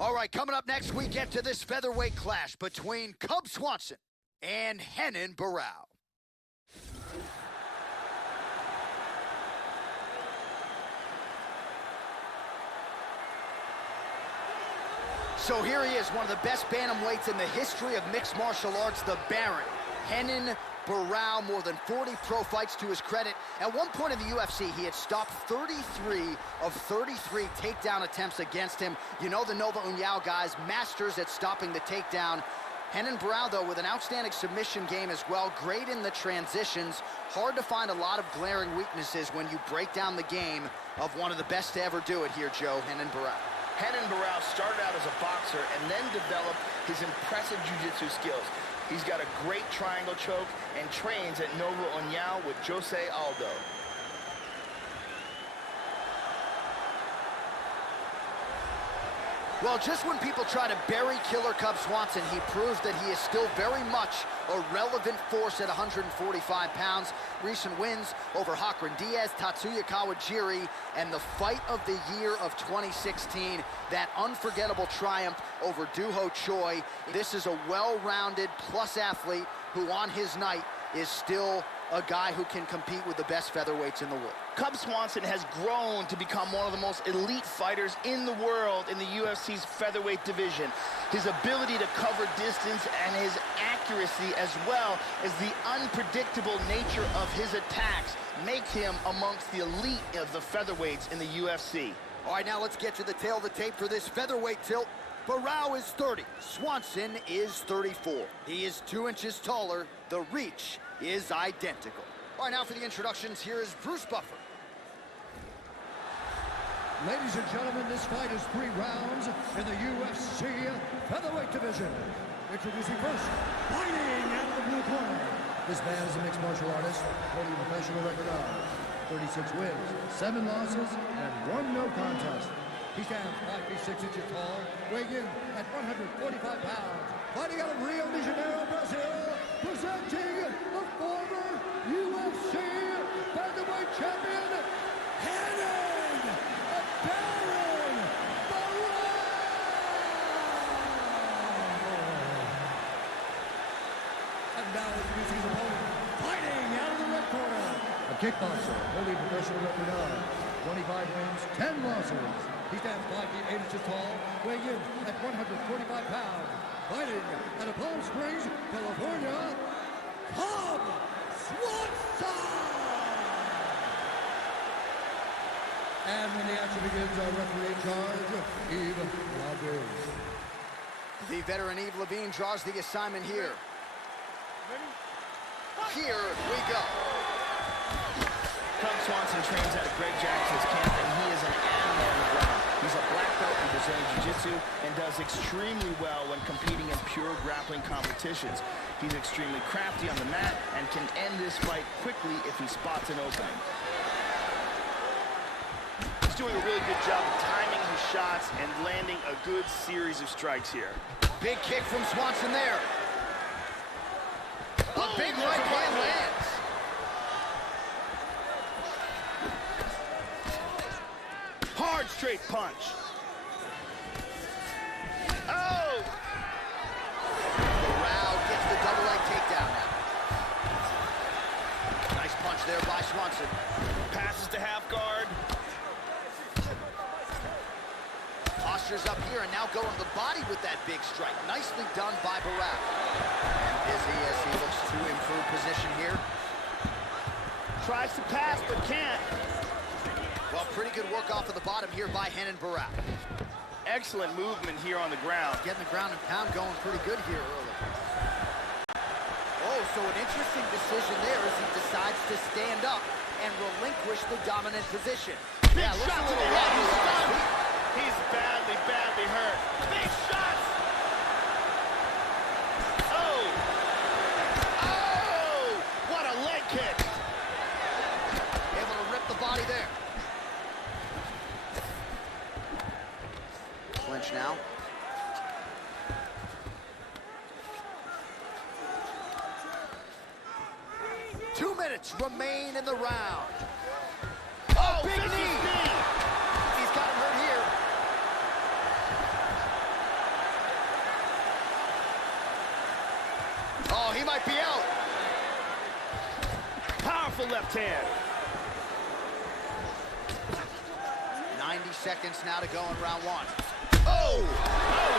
All right, coming up next, we get to this featherweight clash between Cub Swanson and Renan Barão. So here he is, one of the best bantamweights in the history of mixed martial arts, the Baron, Renan Barão. More than 40 pro fights to his credit. At one point in the UFC, he had stopped 33 of 33 takedown attempts against him. You know the Nova União guys, masters at stopping the takedown. Renan Barão, though, with an outstanding submission game as well, great in the transitions. Hard to find a lot of glaring weaknesses when you break down the game of one of the best to ever do it here, Joe, Renan Barão. Renan Barão started out as a boxer and then developed his impressive jiu-jitsu skills. He's got a great triangle choke and trains at Nova União with Jose Aldo. Well, just when people try to bury Killer Cub Swanson, he proves that he is still very much a relevant force at 145 pounds. Recent wins over Hakran Diaz, Tatsuya Kawajiri, and the fight of the year of 2016, that unforgettable triumph over Doo-Ho Choi. This is a well-rounded plus athlete who on his night is still a guy who can compete with the best featherweights in the world. Cub Swanson has grown to become one of the most elite fighters in the world in the UFC's featherweight division. His ability to cover distance and his accuracy, as well as the unpredictable nature of his attacks, make him amongst the elite of the featherweights in the UFC. All right, now let's get to the tail of the tape for this featherweight tilt. Barão is 30, Swanson is 34. He is 2 inches taller, the reach is identical. All right, now for the introductions, here is Bruce Buffer. Ladies and gentlemen, this fight is 3 rounds in the UFC featherweight division. Introducing first, fighting out of the blue corner. This man is a mixed martial artist, holding a professional record of 36 wins, 7 losses, and 1 no contest. He stands 5 feet 6 inches tall, weighing in at 145 pounds. Fighting out of Rio de Janeiro, Brazil, presenting the former UFC featherweight champion, Renan Barão. And now introducing his opponent, fighting out of the red corner, a kickboxer holding a professional record of 25 wins, 10 losses. He stands 5 feet 8 inches tall, weighing in at 145 pounds. Fighting out of Palm Springs, California, Cub Swanson! And when the action begins, our referee in charge, Yves Lavigne. The veteran Yves Lavigne draws the assignment here. Here we go. Cub Swanson trains out of Greg Jackson's camp, and he is an animal on the ground. He's a black belt in Brazilian Jiu-Jitsu and does extremely well when competing in pure grappling competitions. He's extremely crafty on the mat and can end this fight quickly if he spots an opening. He's doing a really good job of timing his shots and landing a good series of strikes here. Big kick from Swanson there. A big right hand lands. Hard straight punch. Oh! Barão gets the double leg takedown now. Nice punch there by Swanson. Passes to half guard. Postures up here and now going to the body with that big strike. Nicely done by Barão. And busy as he looks to improve position here. Tries to pass but can't. Well, pretty good work off of the bottom here by Renan Barão. Excellent movement here on the ground. Getting the ground and pound going pretty good here early. Oh, so an interesting decision there as he decides to stand up and relinquish the dominant position. Big shot to the head. He's stunned. He's badly, badly hurt. Big shots. Oh. Oh, what a leg kick. Able to rip the body there. Clinch now. Two minutes remain in the round. Oh, big knee. He's got him hurt here. might be out. Powerful left hand. 90 seconds now to go in round one. Oh! Oh,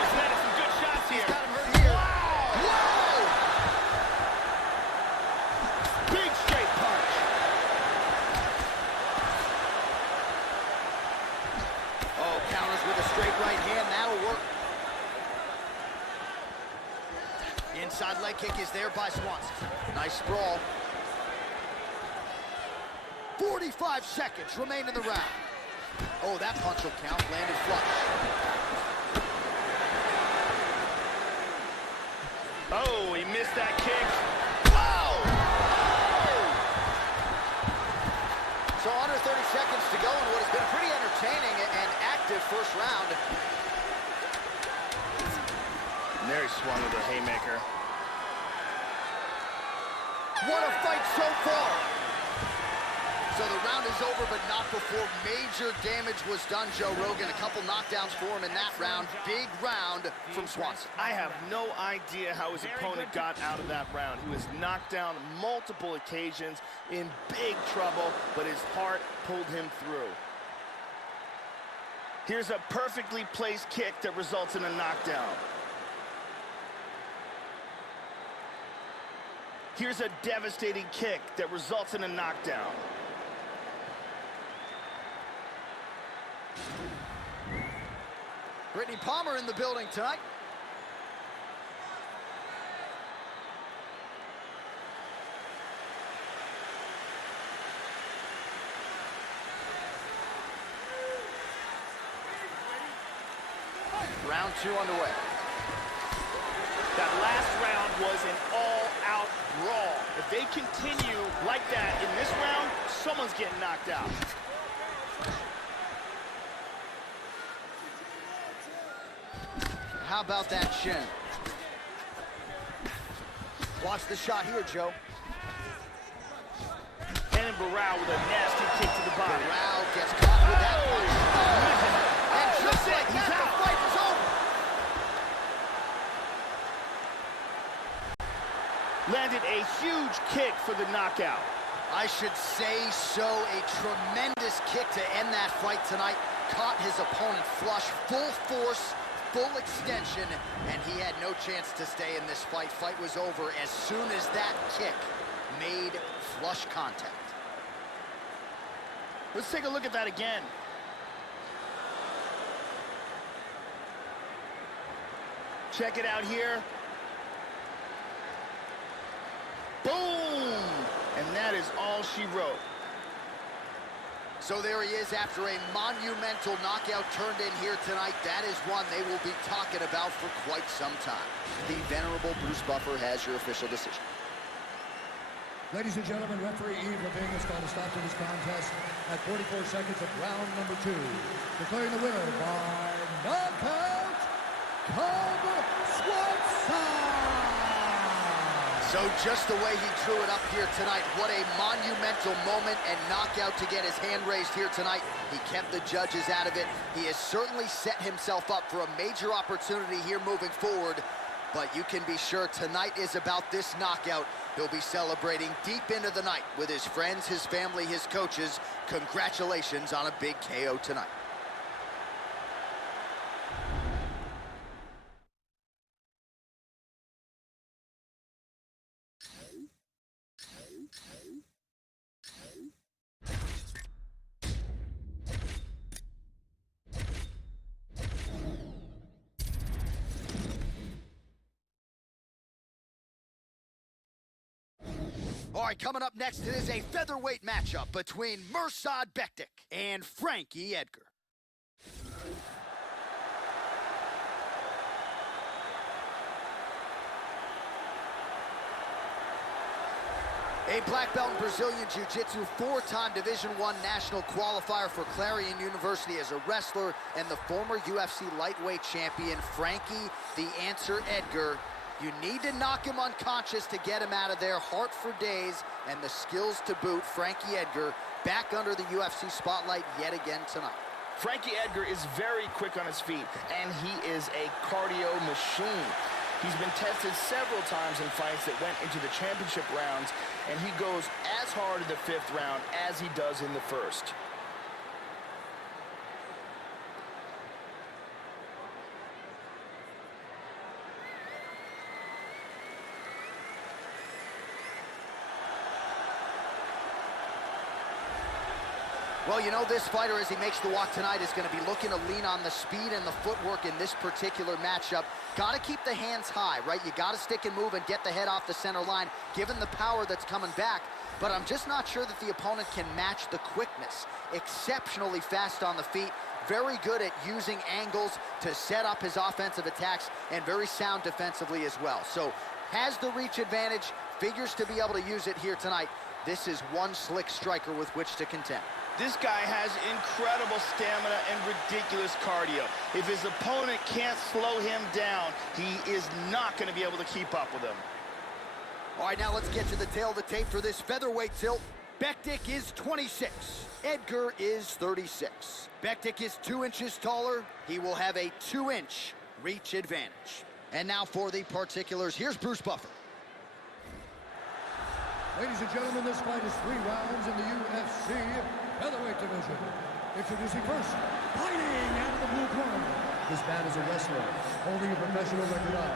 he's landed some good shots here. He's got him hurt here. Wow! Whoa! Big straight punch. Oh, counters with a straight right hand. That'll work. Inside leg kick is there by Swanson. Nice sprawl. 45 seconds remain in the round. Oh, that punch will count. Landed flush. Oh, he missed that kick. Wow! So under 30 seconds to go in what has been a pretty entertaining and active first round. And there he swung with a haymaker. What a fight so far! So the round is over, but not before major damage was done, Joe Rogan. A couple knockdowns for him in that round. Big round from Swanson. I have no idea how his opponent got out of that round. He was knocked down multiple occasions, in big trouble, but his heart pulled him through. Here's a perfectly placed kick that results in a knockdown. Here's a devastating kick that results in a knockdown. Brittany Palmer in the building tonight. Round two underway. That last round was an all-out brawl. If they continue like that in this round, someone's getting knocked out. How about that shin? Watch the shot here, Joe. And Barrow with a nasty kick to the body. Barrow gets caught with that punch. Oh! And just like he's that, out. the fight is over. Landed a huge kick for the knockout. I should say so. A tremendous kick to end that fight tonight. Caught his opponent flush, full force, full extension, and he had no chance to stay in this fight. Fight was over as soon as that kick made flush contact. Let's take a look at that again. Check it out here. Boom! And that is all she wrote. So there he is after a monumental knockout turned in here tonight. That is one they will be talking about for quite some time. The venerable Bruce Buffer has your official decision. Ladies and gentlemen, referee Yves Levine has called a stop to this contest at 44 seconds of round number 2. Declaring the winner by knockout, Swanson! So just the way he drew it up here tonight, what a monumental moment and knockout to get his hand raised here tonight. He kept the judges out of it. He has certainly set himself up for a major opportunity here moving forward. But you can be sure tonight is about this knockout. He'll be celebrating deep into the night with his friends, his family, his coaches. Congratulations on a big KO tonight. All right, coming up next, it is a featherweight matchup between Mirsad Bektic and Frankie Edgar. A black belt in Brazilian Jiu-Jitsu, 4-time Division I national qualifier for Clarion University as a wrestler, and the former UFC lightweight champion, Frankie "The Answer" Edgar. You need to knock him unconscious to get him out of there. Heart for days and the skills to boot. Frankie Edgar back under the UFC spotlight yet again tonight. Frankie Edgar is very quick on his feet, and he is a cardio machine. He's been tested several times in fights that went into the championship rounds, and he goes as hard in the 5th round as he does in the 1st. Well, you know, this fighter, as he makes the walk tonight, is going to be looking to lean on the speed and the footwork in this particular matchup. Got to keep the hands high, right? You got to stick and move and get the head off the center line, given the power that's coming back. But I'm just not sure that the opponent can match the quickness. Exceptionally fast on the feet, very good at using angles to set up his offensive attacks, and very sound defensively as well. So, has the reach advantage, figures to be able to use it here tonight. This is one slick striker with which to contend. This guy has incredible stamina and ridiculous cardio. If his opponent can't slow him down, he is not going to be able to keep up with him. All right, now let's get to the tail of the tape for this featherweight tilt. Bektik is 26. Edgar is 36. Bektik is 2 inches taller. He will have a 2-inch reach advantage. And now for the particulars, here's Bruce Buffer. Ladies and gentlemen, this fight is 3 rounds in the UFC featherweight division. Introducing first, fighting out of the blue corner. This man is a wrestler, holding a professional record of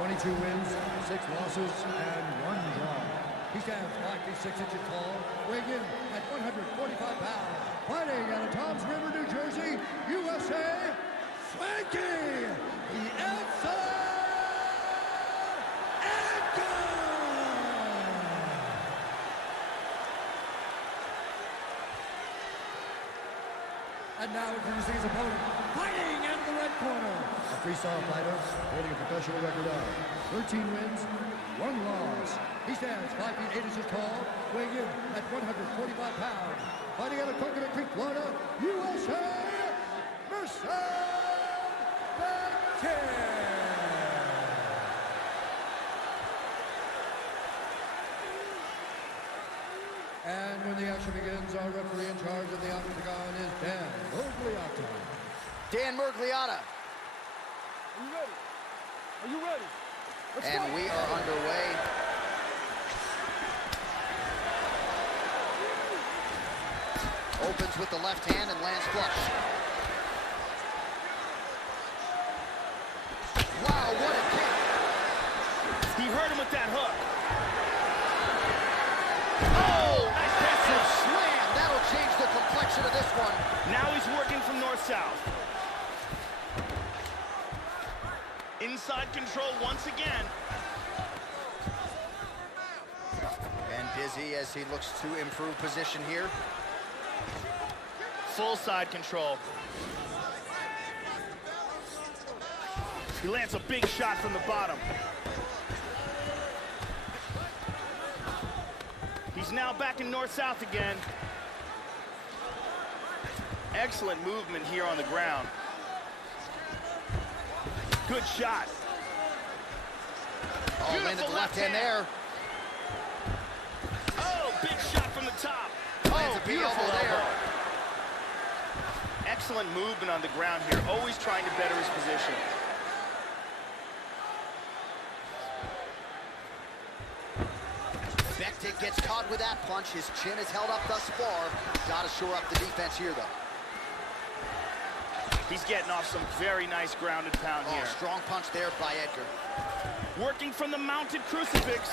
22 wins, 6 losses, and 1 draw. He stands 5 feet 6 inches tall, weighing in at 145 pounds. Fighting out of Toms River, New Jersey, USA, Swanky, the outside Edgar! And now introducing his opponent, fighting out of the red corner. A freestyle fighter, holding a professional record of 13 wins, 1 loss. He stands 5 feet 8 inches tall, weighing in at 145 pounds. Fighting out of Coconut Creek, Florida, USA, Bektik. And when the action begins, our referee in charge of the octagon is Dan Mergliata. Dan Mergliata. Are you ready? Are you ready? Let's and fight. We are underway. Opens with the left hand and lands flush. Wow, what a kick. He hurt him with that hook. Oh, nice massive slam. That'll change the complexion of this one. Now he's working from north-south. Inside control once again. And busy as he looks to improve position here. Full side control. He lands a big shot from the bottom. He's now back in north-south again. Excellent movement here on the ground. Good shot. Oh, landed the left hand there. Oh, big shot from the top. Lands a big elbow there. Excellent movement on the ground here, always trying to better his position. Bektik gets caught with that punch. His chin is held up thus far. Got to shore up the defense here, though. He's getting off some very nice grounded pound here. Strong punch there by Edgar. Working from the mounted crucifix.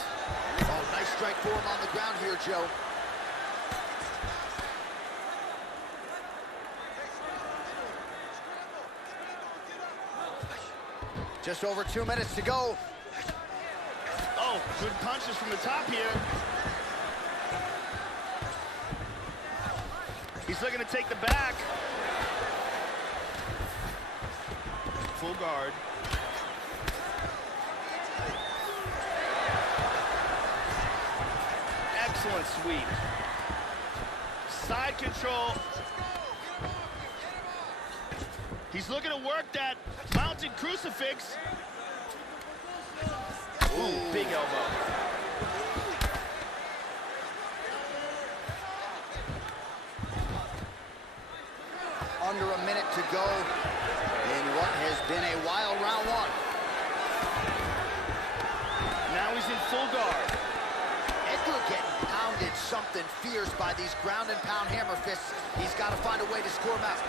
Oh, nice strike for him on the ground here, Joe. Just over 2 minutes to go. Oh, good punches from the top here. He's looking to take the back. Full guard. Excellent sweep. Side control. He's looking to work that mounted crucifix. Ooh, big elbow. Under a minute to go in what has been a wild round one. he's in full guard. Edgar getting pounded something fierce by these ground and pound hammer fists. He's got to find a way to score him out.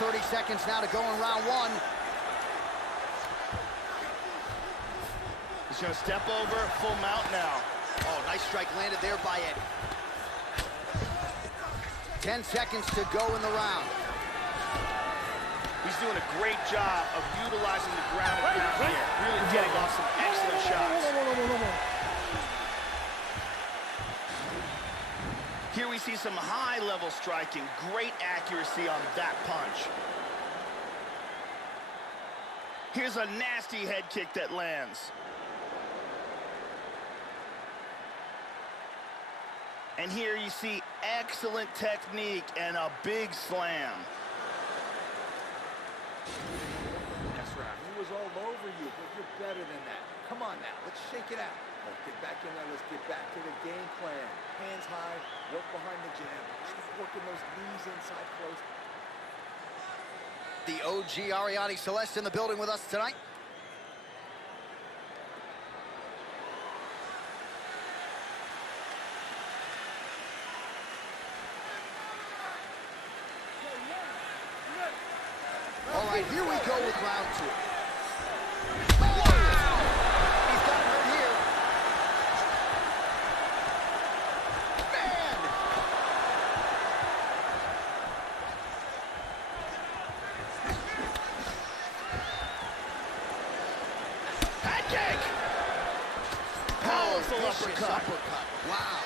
30 seconds now to go in round one. He's going to step over, full mount now. Oh, nice strike landed there by Ed. 10 seconds to go in the round. He's doing a great job of utilizing the ground and pound here. Really getting off some excellent shots. Here we see some high-level striking. Great accuracy on that punch. Here's a nasty head kick that lands. And here you see excellent technique and a big slam. That's right. He was all over you, but you're better than that. Come on now, let's shake it out. Let's get back in there. Let's get back to the game plan. Hands high, work behind the jab. Keep working those knees inside close. The OG Ariane Celeste in the building with us tonight. All right, here we go with round two. Oh! He's got hurt here. Man! Head kick! Powerful Vicious uppercut. Wow.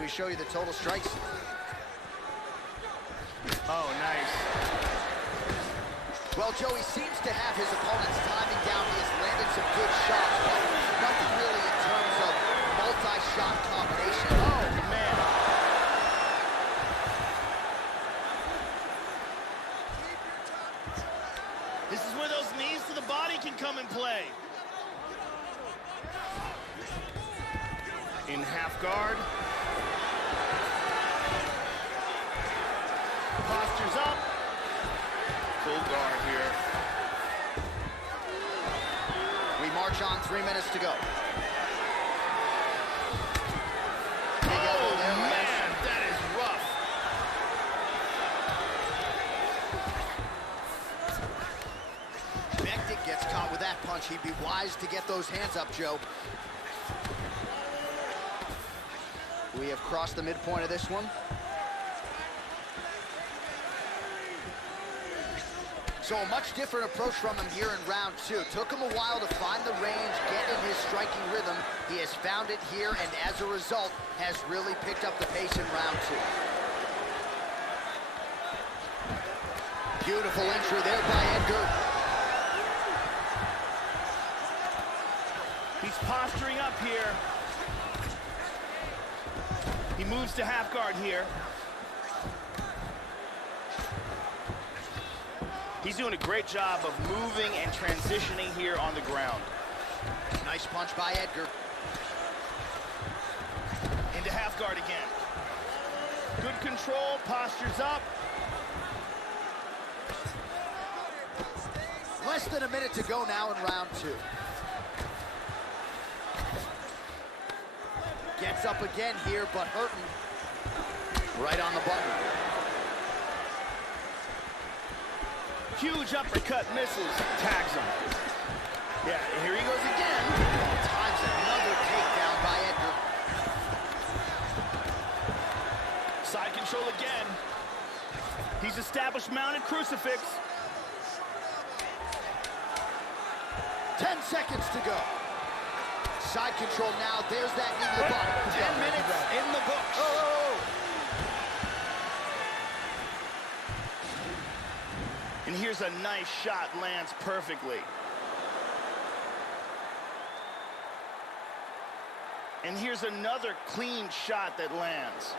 We show you the total strikes. Oh, nice. Well, Joey seems to have his opponent's timing down. He has landed some good shots, but nothing really in terms of multi-shot combination. Oh, man. This is where those knees to the body can come and play. In half guard. Postures up. Full guard here. We march on, 3 minutes to go. Oh, man, that is rough. Mektic gets caught with that punch. He'd be wise to get those hands up, Joe. We have crossed the midpoint of this one. So a much different approach from him here in round two. Took him a while to find the range, get in his striking rhythm. He has found it here, and as a result, has really picked up the pace in round two. Beautiful entry there by Edgar. He's posturing up here. He moves to half guard here. He's doing a great job of moving and transitioning here on the ground. Nice punch by Edgar. Into half guard again. Good control, postures up. Less than a minute to go now in round two. Gets up again here, but hurting. Right on the button. Huge uppercut misses. Tags him. Yeah, here he goes again. Times another takedown by Edgar. Side control again. He's established mounted crucifix. 10 seconds to go. Side control now. There's that knee to the body. 10 minutes in the books. And here's a nice shot, lands perfectly. And here's another clean shot that lands.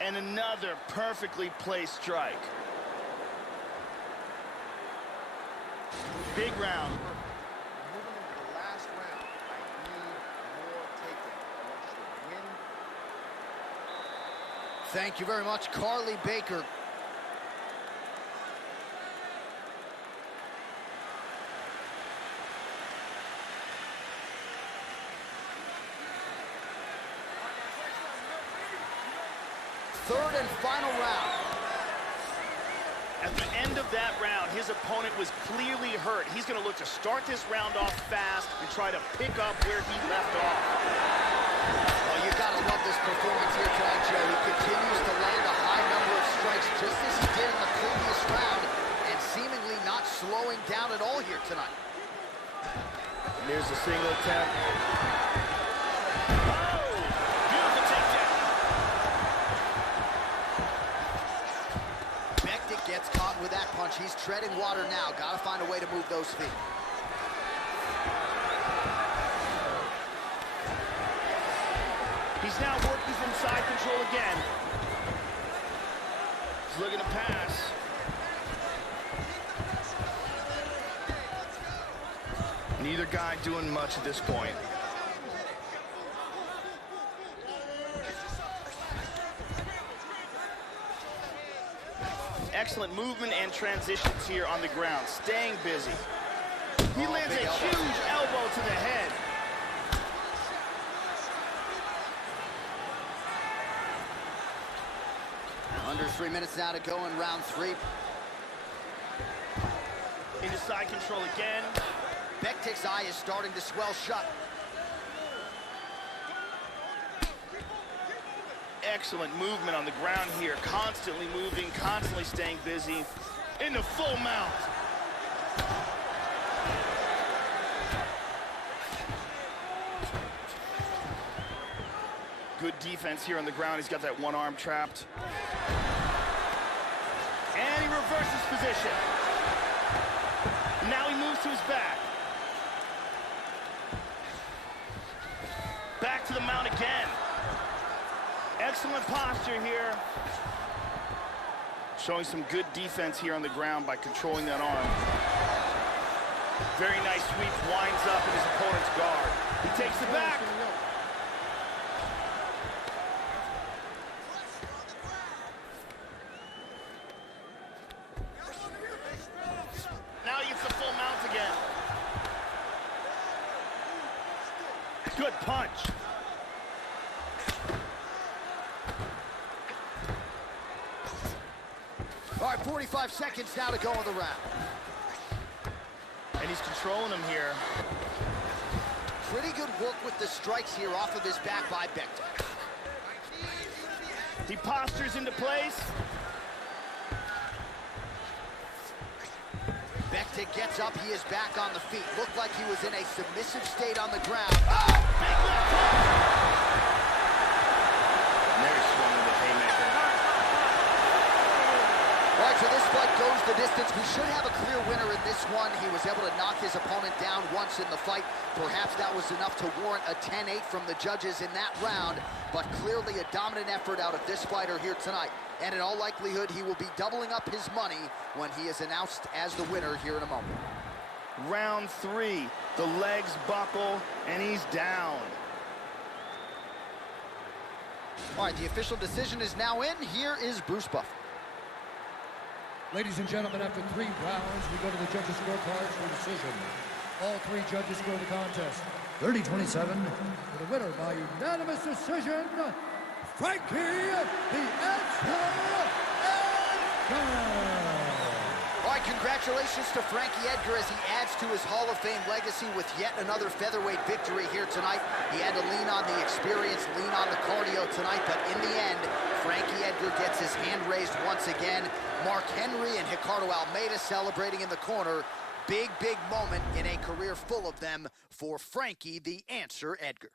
And another perfectly placed strike. Big round. Moving into the last round, I need more takedown. Thank you very much, Carly Baker. Third and final round. At the end of that round, his opponent was clearly hurt. He's going to look to start this round off fast and try to pick up where he left off. Well, you got to love this performance here tonight, Joe. He continues to land a high number of strikes just as he did in the previous round and seemingly not slowing down at all here tonight. And there's a single attempt. Gets caught with that punch. He's treading water now. Got to find a way to move those feet. He's now working from side control again. He's looking to pass. Neither guy doing much at this point. Excellent movement and transitions here on the ground, staying busy. He lands a huge elbow to the head. Under 3 minutes now to go in round 3. Into side control again. Bektik's eye is starting to swell shut. Excellent movement on the ground here, constantly moving, constantly staying busy. Into full mount. Good defense here on the ground. He's got that one arm trapped. And he reverses position. Now he moves to his back. Back to the mount again. Excellent posture here. Showing some good defense here on the ground by controlling that arm. Very nice sweep, winds up in his opponent's guard. He takes it back. Now he gets the full mount again. Good punch. All right, 45 seconds now to go in the round. And he's controlling him here. Pretty good work with the strikes here off of his back by Bektik. He postures into place. Bektik gets up, he is back on the feet. Looked like he was in a submissive state on the ground. Oh, big left hook! And there he swung with the haymaker. All right, so this fight goes the distance. We should have a clear winner in this one. He was able to knock his opponent down once in the fight. Perhaps that was enough to warrant a 10-8 from the judges in that round, but clearly a dominant effort out of this fighter here tonight. And in all likelihood, he will be doubling up his money when he is announced as the winner here in a moment. Round 3, the legs buckle, and he's down. All right, the official decision is now in. Here is Bruce Buffer. Ladies and gentlemen, after 3 rounds, we go to the judges' scorecards for decision. All 3 judges score the contest 30-27 for the winner by unanimous decision, Frankie the Answer Edgar. All right, congratulations to Frankie Edgar as he adds to his Hall of Fame legacy with yet another featherweight victory here tonight. He had to lean on the experience, lean on the cardio tonight, but in the end, Frankie Edgar gets his hand raised once again. Mark Henry and Ricardo Almeida celebrating in the corner. Big, big moment in a career full of them for Frankie the Answer Edgar.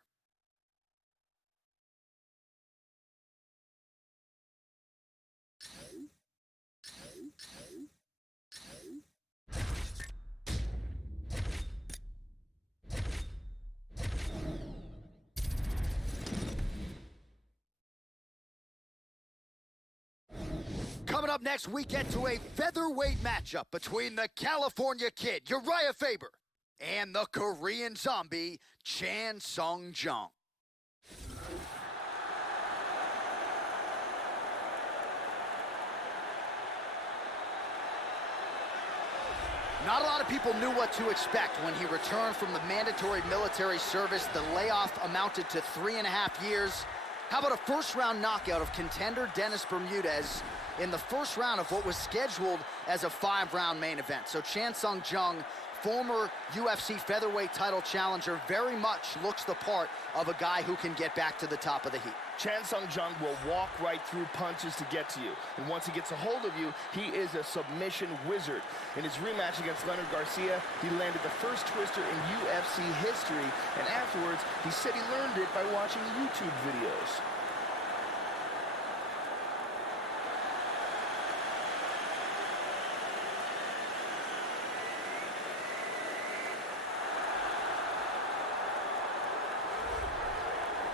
Coming up next, we get to a featherweight matchup between the California Kid, Uriah Faber, and the Korean Zombie, Chan Sung Jung. Not a lot of people knew what to expect when he returned from the mandatory military service. The layoff amounted to 3.5 years. How about a first-round knockout of contender Dennis Bermudez in the first round of what was scheduled as a 5-round main event? So Chan Sung Jung, former UFC featherweight title challenger, very much looks the part of a guy who can get back to the top of the heap. Chan Sung Jung will walk right through punches to get to you. And once he gets a hold of you, he is a submission wizard. In his rematch against Leonard Garcia, he landed the first twister in UFC history. And afterwards, he said he learned it by watching YouTube videos.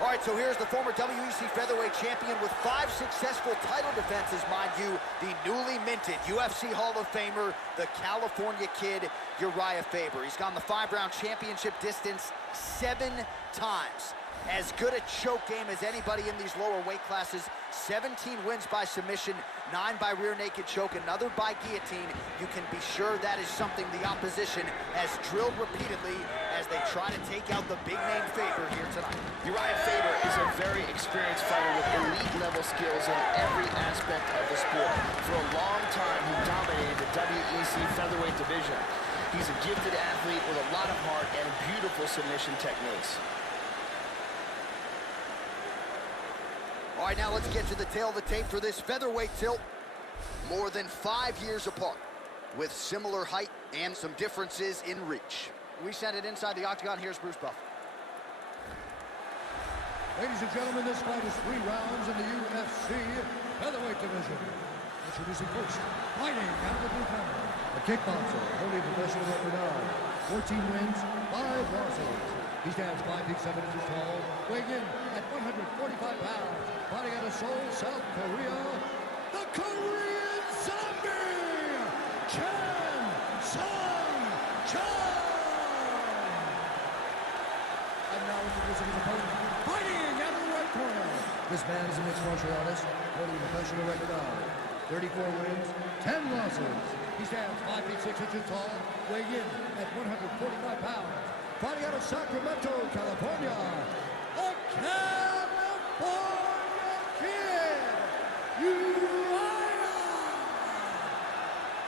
All right, so here's the former WEC featherweight champion with 5 successful title defenses, mind you, the newly minted UFC Hall of Famer, the California Kid, Uriah Faber. He's gone the 5-round championship distance 7 times. As good a choke game as anybody in these lower weight classes. 17 wins by submission, 9 by rear naked choke, another by guillotine. You can be sure that is something the opposition has drilled repeatedly as they try to take out the big name Faber here tonight. Uriah Faber is a very experienced fighter with elite level skills in every aspect of the sport. For a long time, he dominated the WEC featherweight division. He's a gifted athlete with a lot of heart and beautiful submission techniques. All right, now let's get to the tail of the tape for this featherweight tilt. More than 5 years apart, with similar height and some differences in reach. We send it inside the octagon. Here's Bruce Buff. Ladies and gentlemen, this fight is 3 rounds in the UFC featherweight division. Introducing first, fighting out of the blue corner, a kickboxer, holding professional record now, 14 wins, 5 losses. He stands 5 feet 7 inches tall, weighing in at 145 pounds, fighting out of Seoul, South Korea, the Korean Zombie, Chan Sung Jung. And now introducing his opponent, fighting out of the right corner. This man is a mixed martial artist, holding a professional record of 34 wins, 10 losses. He stands 5 feet 6 inches tall, weighing in at 145 pounds. Fighting out of Sacramento, California, the California Kid, Uriah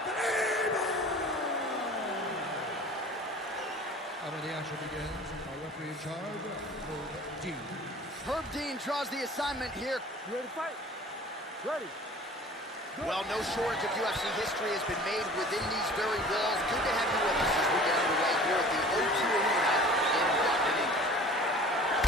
Faber. And when the action begins, our referee in charge, Herb Dean. Herb Dean draws the assignment here. You ready to fight? Ready. Well, no shortage of UFC history has been made within these very walls. Good to have you with us as we get underway here at the O2 Arena in London, England.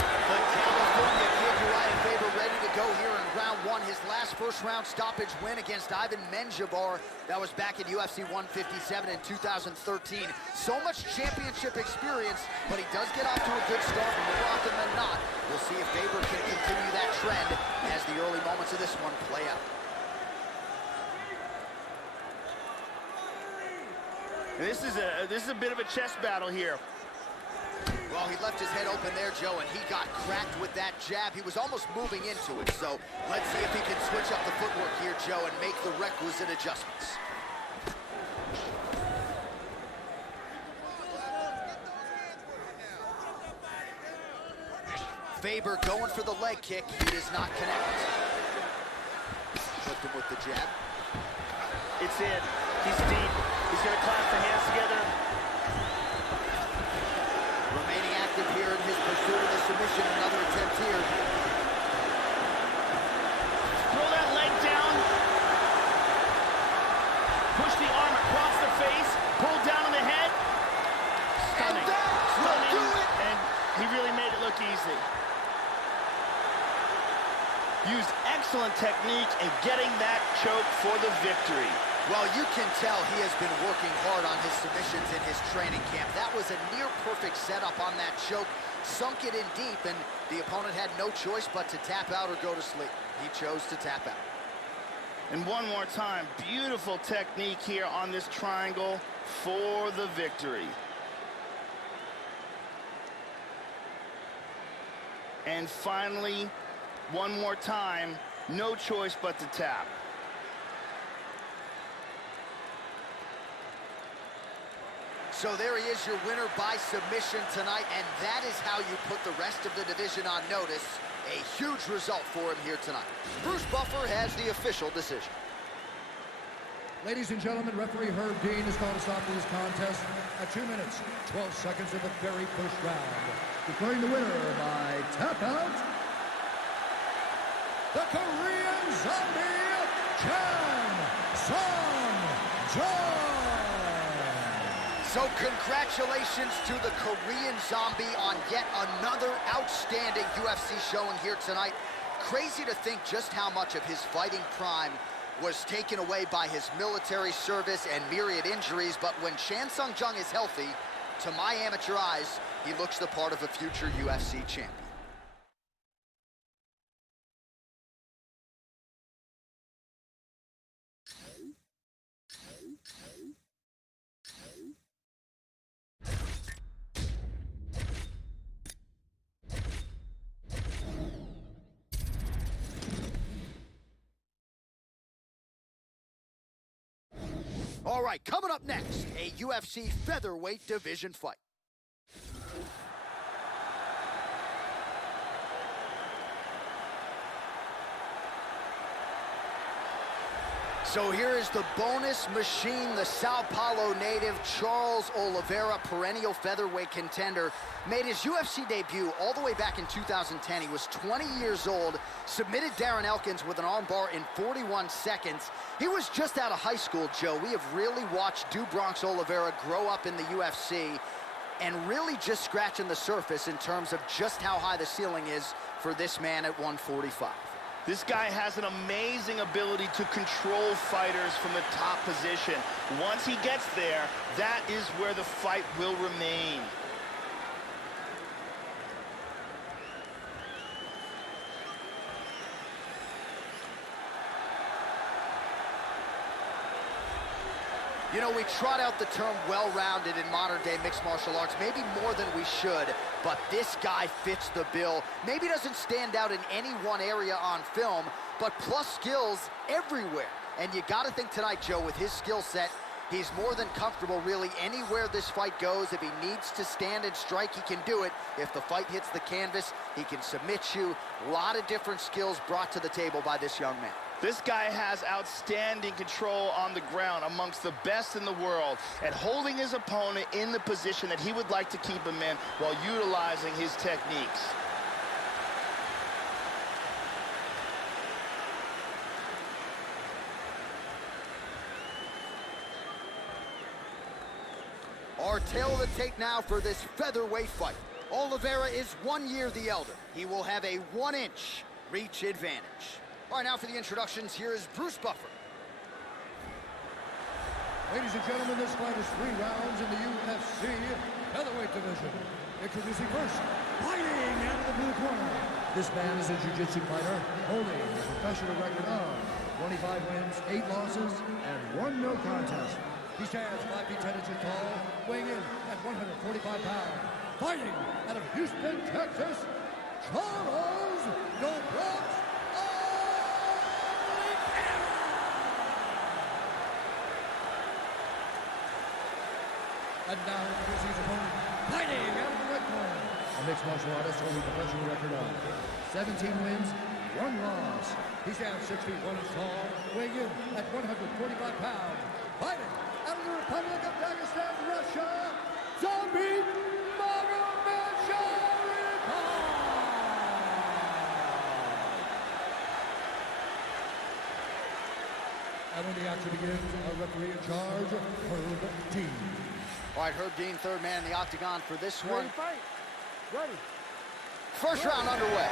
The California Kid, Uriah Faber, ready to go here in round 1. His last first-round stoppage win against Ivan Menjivar. That was back at UFC 157 in 2013. So much championship experience, but he does get off to a good start more often than not. We'll see if Faber can continue that trend as the early moments of this one play out. This is a bit of a chess battle here. Well, he left his head open there, Joe, and he got cracked with that jab. He was almost moving into it, so let's see if he can switch up the footwork here, Joe, and make the requisite adjustments. Faber going for the leg kick. He does not connect. Hooked him with the jab. It's in. He's deep. He's going to clasp the hands together. Remaining active here in his pursuit of the submission. Another attempt here. Throw that leg down. Push the arm across the face. Pull down on the head. Stunning. Stunning. And he really made it look easy. Used excellent technique in getting that choke for the victory. Well, you can tell he has been working hard on his submissions in his training camp. That was a near-perfect setup on that choke. Sunk it in deep, and the opponent had no choice but to tap out or go to sleep. He chose to tap out. And one more time, beautiful technique here on this triangle for the victory. And finally, one more time, no choice but to tap. So there he is, your winner by submission tonight, and that is how you put the rest of the division on notice. A huge result for him here tonight. Bruce Buffer has the official decision. Ladies and gentlemen, referee Herb Dean has called a stop to this contest at 2 minutes, 12 seconds of the very first round. Declaring the winner by tap out, the Korean Zombie, Chan Sung-Jung. So congratulations to the Korean Zombie on yet another outstanding UFC showing here tonight. Crazy to think just how much of his fighting prime was taken away by his military service and myriad injuries, but when Chan Sung-Jung is healthy, to my amateur eyes, he looks the part of a future UFC champion. All right, coming up next, a UFC featherweight division fight. So here is the bonus machine, the Sao Paulo native, Charles Oliveira, perennial featherweight contender, made his UFC debut all the way back in 2010. He was 20 years old, submitted Darren Elkins with an armbar in 41 seconds. He was just out of high school, Joe. We have really watched Do Bronx Oliveira grow up in the UFC and really just scratching the surface in terms of just how high the ceiling is for this man at 145. This guy has an amazing ability to control fighters from the top position. Once he gets there, that is where the fight will remain. You know, we trot out the term well-rounded in modern-day mixed martial arts, maybe more than we should, but this guy fits the bill. Maybe doesn't stand out in any one area on film, but plus skills everywhere. And you got to think tonight, Joe, with his skill set, he's more than comfortable really anywhere this fight goes. If he needs to stand and strike, he can do it. If the fight hits the canvas, he can submit you. A lot of different skills brought to the table by this young man. This guy has outstanding control on the ground, amongst the best in the world, and holding his opponent in the position that he would like to keep him in while utilizing his techniques. Our tale of the tape now for this featherweight fight. Oliveira is 1 year the elder. He will have a 1-inch reach advantage. All right, now for the introductions, here is Bruce Buffer. Ladies and gentlemen, this fight is 3 rounds in the UFC featherweight division. Introducing first, fighting out of the blue corner. This man is a jiu-jitsu fighter holding a professional record of 25 wins, 8 losses, and 1 no contest. He stands 5 feet 10 inches tall, weighing in at 145 pounds. Fighting out of Houston, Texas, Charles "No Bronx" and now introducing his opponent, fighting out of the red corner. A mixed martial artist holding a professional record of 17 wins, 1 loss. He stands 6 feet 1 inch tall, weighing in at 145 pounds. Fighting out of the Republic of Dagestan, Russia, Zombie Magomedov. And when the action begins, our referee in charge, Herb Dean. All right, Herb Dean, third man in the octagon for this one. Ready to fight? Ready. First round underway.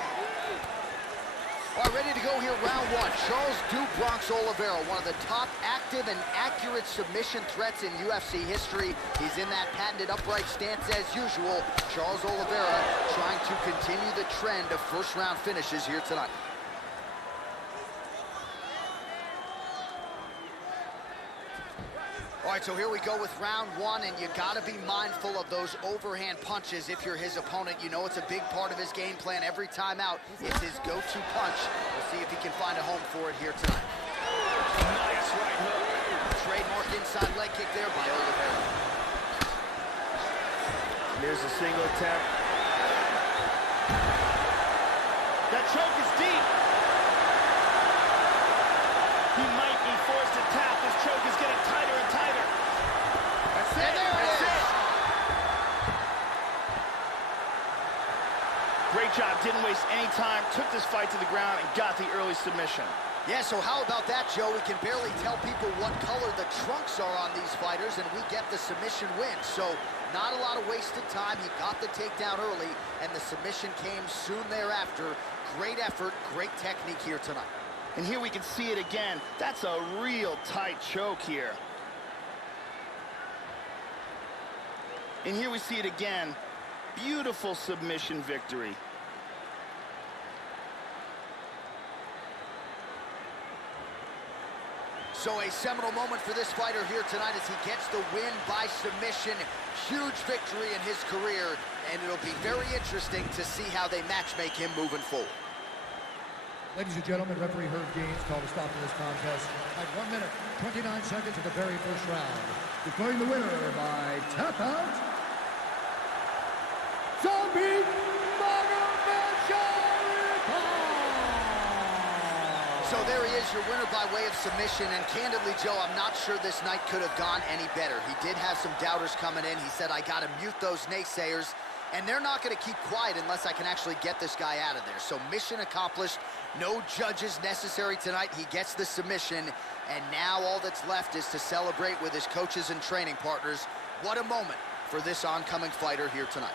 All right, ready to go here, round 1. Charles "Do Bronx" Oliveira, one of the top active and accurate submission threats in UFC history. He's in that patented upright stance as usual. Charles Oliveira trying to continue the trend of first-round finishes here tonight. All right, so here we go with round 1, and you got to be mindful of those overhand punches if you're his opponent. You know it's a big part of his game plan every time out. It's his go-to punch. We'll see if he can find a home for it here tonight. Nice right hook. Trademark inside leg kick there by Oliveira. There's a single attempt. That choke is deep. He might be forced to tap. This choke is getting tighter and tighter. That's it. That's it. Great job. Didn't waste any time. Took this fight to the ground and got the early submission. Yeah, so how about that, Joe? We can barely tell people what color the trunks are on these fighters, and we get the submission win. So not a lot of wasted time. He got the takedown early, and the submission came soon thereafter. Great effort, great technique here tonight. And here we can see it again. That's a real tight choke here. And here we see it again. Beautiful submission victory. So a seminal moment for this fighter here tonight as he gets the win by submission. Huge victory in his career, and it'll be very interesting to see how they matchmake him moving forward. Ladies and gentlemen, referee Herb Gaines called a stop to this contest at 1 minute, 29 seconds of the very first round. Declaring the winner by tap out, Zombie So there he is, your winner by way of submission, and candidly, Joe, I'm not sure this night could have gone any better. He did have some doubters coming in. He said, I got to mute those naysayers, and they're not going to keep quiet unless I can actually get this guy out of there. So mission accomplished. No judges necessary tonight. He gets the submission, and now all that's left is to celebrate with his coaches and training partners. What a moment for this oncoming fighter here tonight.